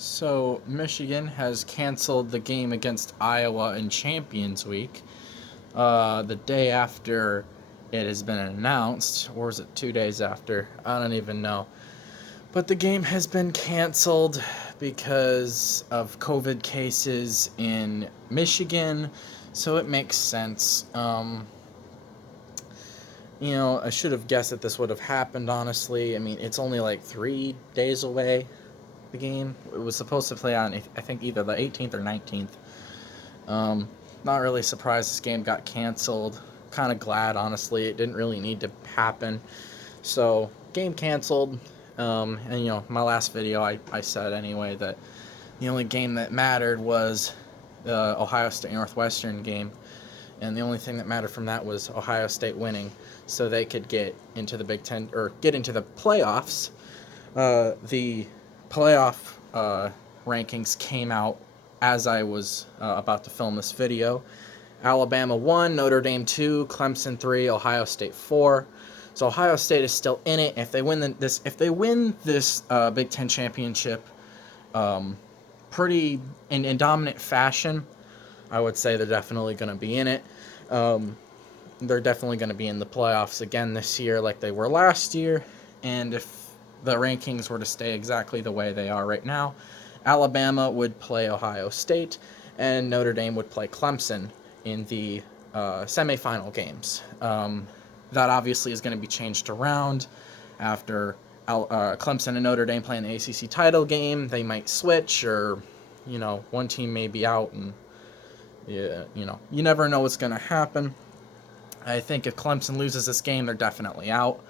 So, Michigan has canceled the game against Iowa in Champions Week the day after it has been announced, or is it 2 days after? I don't even know. But the game has been canceled because of COVID cases in Michigan, so it makes sense. I should have guessed that this would have happened, honestly. I mean, it's only like 3 days away, the game. It was supposed to play on, I think, either the 18th or 19th. Not really surprised this game got canceled. Kind of glad, honestly. It didn't really need to happen. So, game canceled. My last video, I said anyway that the only game that mattered was the Ohio State Northwestern game. And the only thing that mattered from that was Ohio State winning, so they could get into the Big Ten or get into the playoffs. The playoff rankings came out as I was about to film this video. Alabama 1, Notre Dame 2, Clemson 3, Ohio State 4. So Ohio State is still in it. If they win this Big Ten championship, pretty in dominant fashion, I would say they're definitely going to be in it. They're definitely going to be in the playoffs again this year, like they were last year. And if the rankings were to stay exactly the way they are right now, Alabama would play Ohio State, and Notre Dame would play Clemson in the semifinal games. That obviously is going to be changed around after Clemson and Notre Dame playing the ACC title game. They might switch, or one team may be out, and you never know what's going to happen. I think if Clemson loses this game, they're definitely out.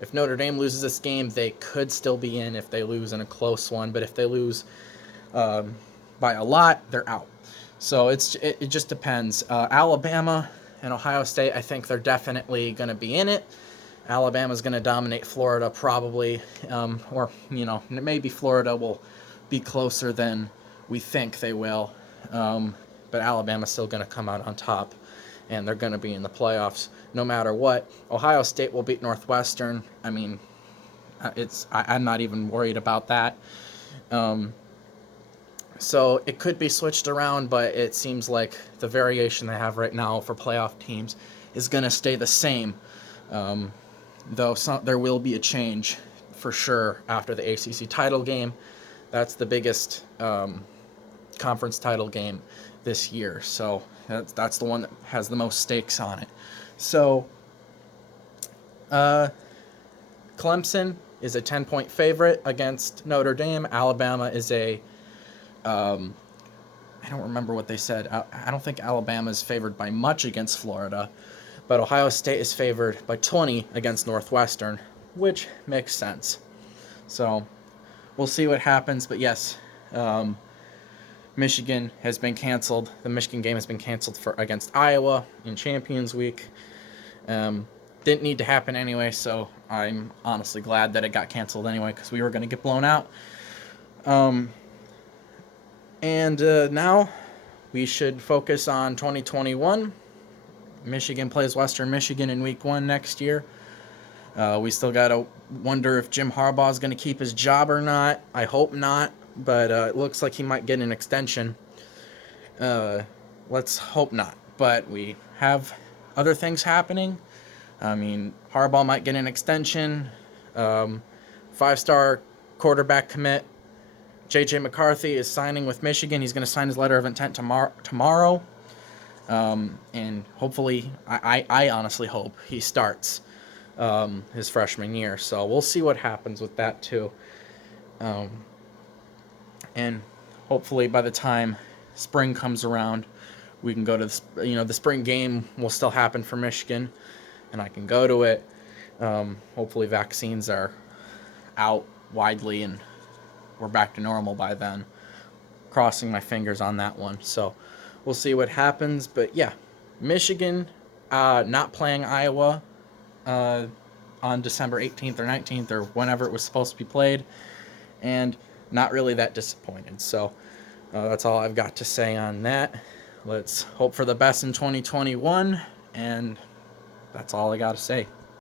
If Notre Dame loses this game, they could still be in if they lose in a close one. But if they lose by a lot, they're out. So it just depends. Alabama and Ohio State, I think they're definitely going to be in it. Alabama's going to dominate Florida probably, or maybe Florida will be closer than we think they will. But Alabama's still going to come out on top, and they're going to be in the playoffs no matter what. Ohio State will beat Northwestern. I mean, I'm not even worried about that. So it could be switched around, but it seems like the variation they have right now for playoff teams is going to stay the same, though there will be a change for sure after the ACC title game. That's the biggest conference title game this year, so that's the one that has the most stakes on it. So Clemson is a 10-point favorite against Notre Dame. Alabama is I don't remember what they said. I don't think Alabama is favored by much against Florida, but Ohio State is favored by 20 against Northwestern, which makes sense. So we'll see what happens, but yes, Michigan has been canceled. The Michigan game has been canceled against Iowa in Champions Week. Didn't need to happen anyway, so I'm honestly glad that it got canceled anyway, because we were going to get blown out. Now we should focus on 2021. Michigan plays Western Michigan in Week 1 next year. We still got to wonder if Jim Harbaugh is going to keep his job or not. I hope not, but it looks like he might get an extension. Let's hope not. But we have other things happening. I mean, Harbaugh might get an extension. 5-star quarterback commit J.J. McCarthy is signing with Michigan. He's going to sign his letter of intent tomorrow. And hopefully, I honestly hope he starts his freshman year. So we'll see what happens with that too. And hopefully by the time spring comes around, we can go to the spring game will still happen for Michigan, and I can go to it. Hopefully vaccines are out widely and we're back to normal by then. Crossing my fingers on that one. So we'll see what happens. But yeah, Michigan not playing Iowa on December 18th or 19th or whenever it was supposed to be played, and not really that disappointed. So that's all I've got to say on that. Let's hope for the best in 2021, and that's all I got to say.